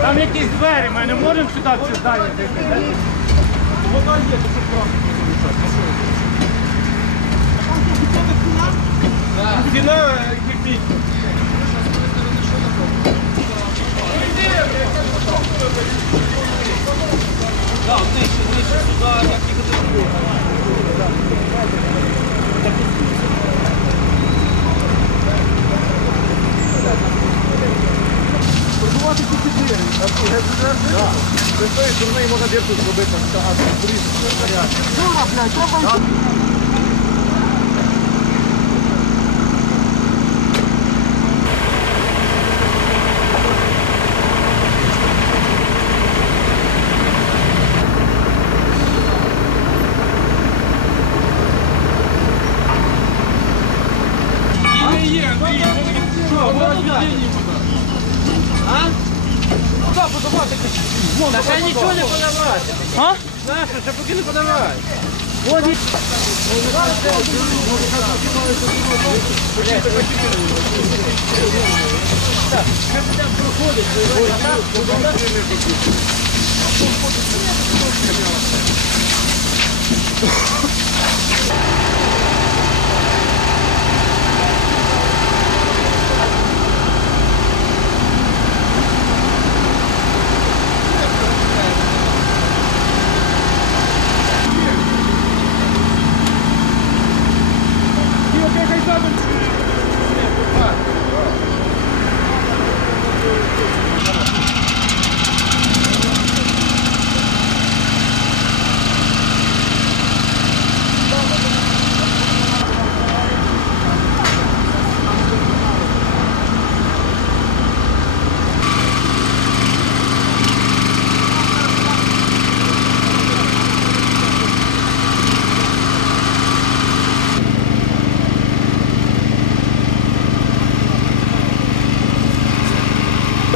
там якісь двері, ми не можемо сюди в це здання зайти. Вода є, то що просто Стіна кипіть. Да, нижче, нижче, сюди, як їхати. З тої сторони можна дірку зробити, а з цієї Та ще нічого не подавати. А? Знаєш, ще поки не подавай.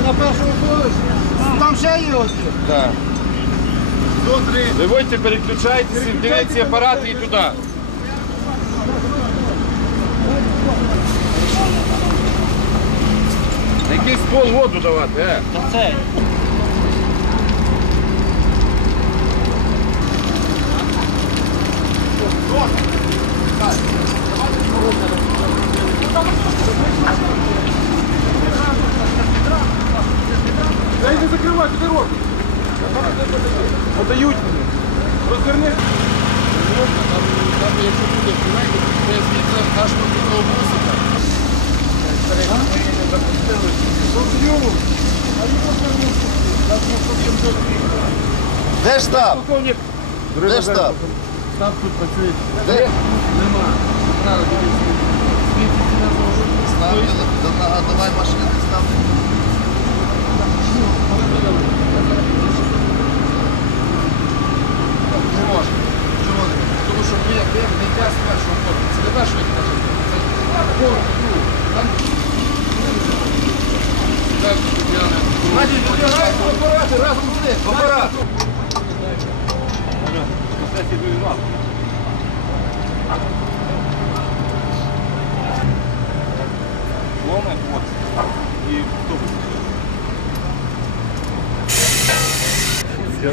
На першому поверсі. Там ще є ось. Так. Смотри. Виводьте, переключайтеся, дивіться апарати і туди. На який ствол воду давати, е? Та це. Дай не закривати дорогу. Подають мені. Розверни. Там, там якщо буде знаєте, то я звідси аж до того мусика. Де штаб? Де штаб? Став тут працює. Де? Нема. Правда, дивіться. А давай машини став. Не можна. Чому не? Тому що ми як не йде з першого корпусу. Це не першого етажу. Це корпус, ну, там... Так, я не... Значить, вибираємо апарати разом з ним. Апарат. Я,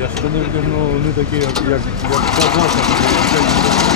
я ще не, ну, не такий, як, як, як Бабоса.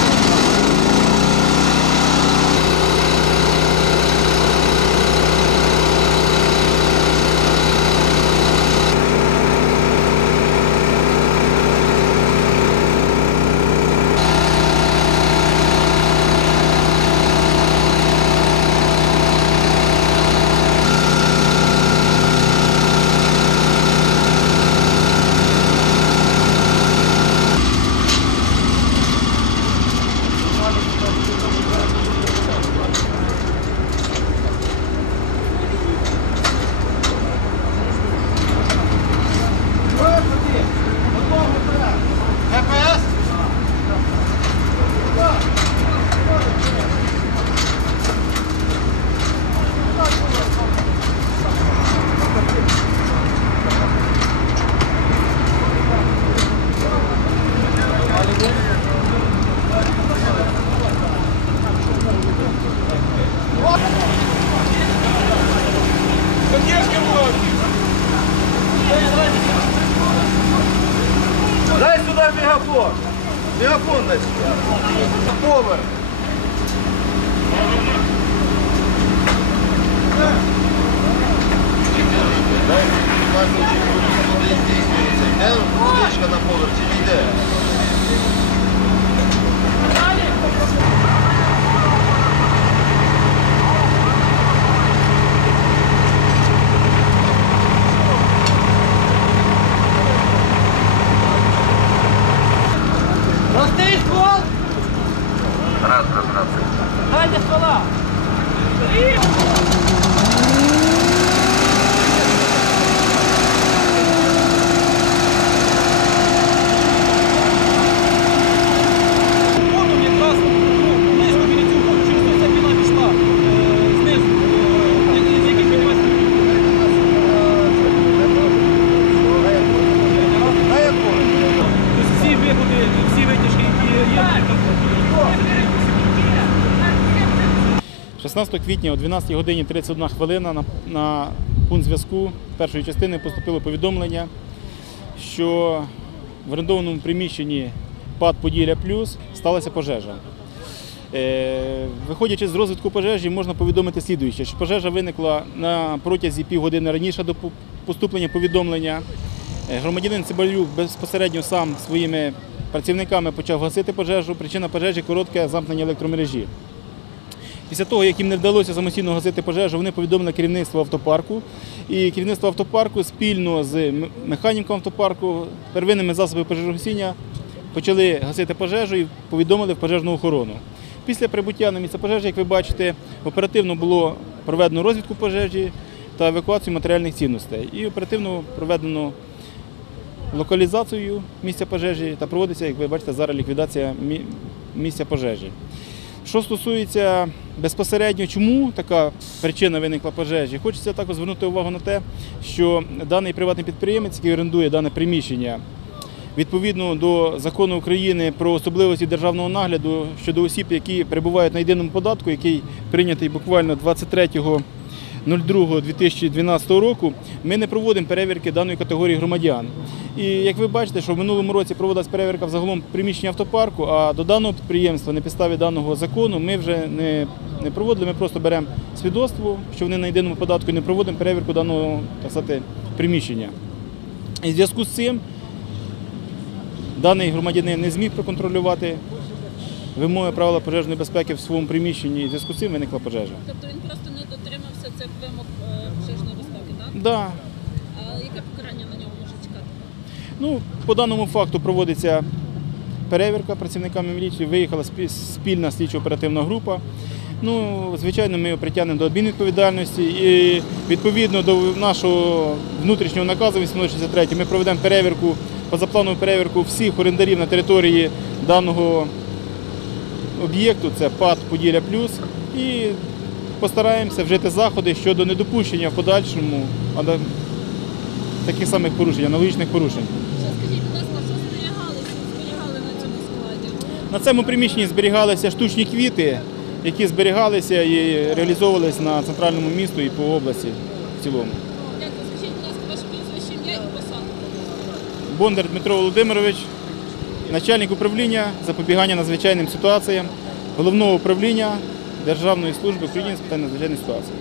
Мегафон. Мегафон дай сюди. Поверх. Дай кажуть, чи куди здійснюється. Йде водичка на поверх чи не йде? 16 квітня о 12 годині 31 хвилина на, пункт зв'язку першої частини поступило повідомлення, що в орендованому приміщенні ПАД Поділля Плюс сталася пожежа. Е, виходячи з розвитку пожежі, можна повідомити слідуюче, що пожежа виникла на протязі півгодини раніше до поступлення повідомлення. Е, Громадянин Цибалюк безпосередньо сам своїми працівниками почав гасити пожежу. Причина пожежі коротке замкнення електромережі. Після того, як їм не вдалося самостійно гасити пожежу, вони повідомили керівництво автопарку. І керівництво автопарку спільно з механіком автопарку, первинними засобами пожежогасіння почали гасити пожежу і повідомили в пожежну охорону. Після прибуття на місце пожежі, як ви бачите, оперативно було проведено розвідку пожежі та евакуацію матеріальних цінностей. І оперативно проведено локалізацію місця пожежі та проводиться, як ви бачите, зараз ліквідація місця пожежі. Що стосується безпосередньо, чому така причина виникла пожежі, хочеться також звернути увагу на те, що даний приватний підприємець, який орендує дане приміщення, відповідно до закону України про особливості державного нагляду щодо осіб, які перебувають на єдиному податку, який прийнятий буквально 23 02.2012 року ми не проводимо перевірки даної категорії громадян. І як ви бачите, що в минулому році проводилась перевірка взагалом приміщення автопарку, а до даного підприємства на підставі даного закону ми вже не, не проводили. Ми просто беремо свідоцтво, що вони на єдиному податку і не проводимо перевірку даного так сказати, приміщення. І в зв'язку з цим даний громадянин не зміг проконтролювати вимоги правила пожежної безпеки в своєму приміщенні, і зв'язку з цим виникла пожежа. Тобто він просто не вимог е, пожежної безпеки, так? Да. А яке покарання на нього може чекати? Ну, по даному факту проводиться перевірка працівниками міліції, виїхала спільна слідчо-оперативна група. Ну, звичайно, ми його притягнемо до адмінвідповідальності і відповідно до нашого внутрішнього наказу 863 ми проведемо перевірку, позапланову перевірку всіх орендарів на території даного об'єкту, це ПАД Поділля Плюс, і постараємося вжити заходи щодо недопущення в подальшому таких самих порушень, аналогічних порушень. Ще скажіть, будь ласка, що зберігали, що зберігали на цьому складі? На цьому приміщенні зберігалися штучні квіти, які зберігалися і реалізовувалися на центральному місту і по області в цілому. Дякую. Скажіть, будь ласка, ваше прізвище, ім'я і посаду. Бондар Дмитро Володимирович, начальник управління запобігання надзвичайним ситуаціям головного управління Державної служби України з питань надзвичайних ситуацій.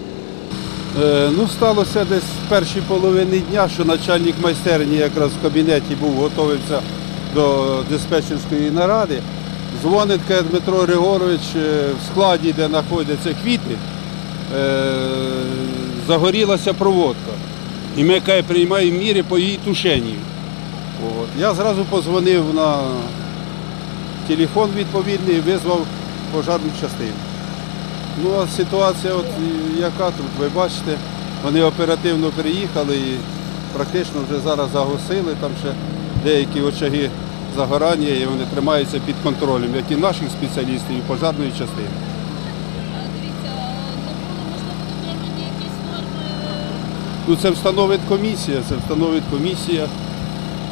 Е, Ну, сталося десь в першій половині дня, що начальник майстерні якраз в кабінеті був, готувався до диспетчерської наради. Дзвонить Дмитро Григорович е, в складі, де знаходяться квіти, е, загорілася проводка. І ми каже, приймаємо міри по її тушенню. От. Я зразу позвонив на телефон відповідний і визвав пожарну частину. Ну а ситуація, от яка тут, ви бачите, вони оперативно приїхали і практично вже зараз загасили там ще деякі очаги загорання, і вони тримаються під контролем, як і наших спеціалістів, і пожарної частини. Дотримання якісь норми. Ну це встановить комісія, це встановить комісія.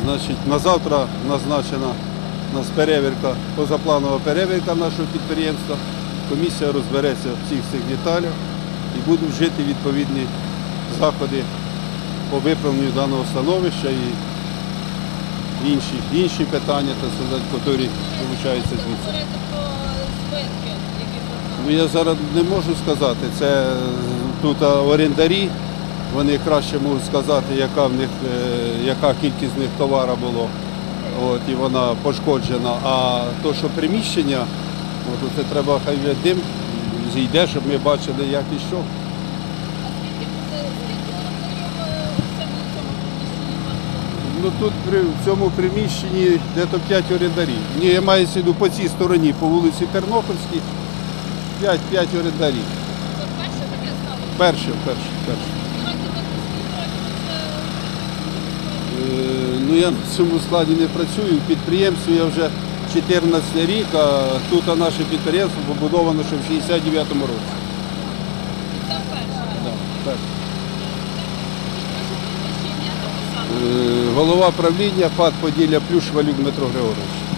Значить, на завтра назначена у нас перевірка, позапланова перевірка нашого підприємства. Комісія розбереться в всіх цих деталях і будуть вжити відповідні заходи по виправленню даного становища і інші, інші питання, так сказати, які долучаються звідси. Ну, я зараз не можу сказати. Це тут орендарі, вони краще можуть сказати, яка в них, е, яка кількість в них товару було. От, і вона пошкоджена. А то, що приміщення, от, це треба хай дим зійде, щоб ми бачили, як і що. В? Ну тут в цьому приміщенні десь 5 орендарів. Ні, я маю в по цій стороні, по вулиці Тернопільській, 5, 5 орендарів. Перше. Перше, перше, Ну я на цьому складі не працюю. В підприємстві я вже 14 рік, а тут наше підприємство побудовано ще в 69-му році. це перше. Е, Голова правління ПАД Поділля Плюшва Люк Дмитро Григорович.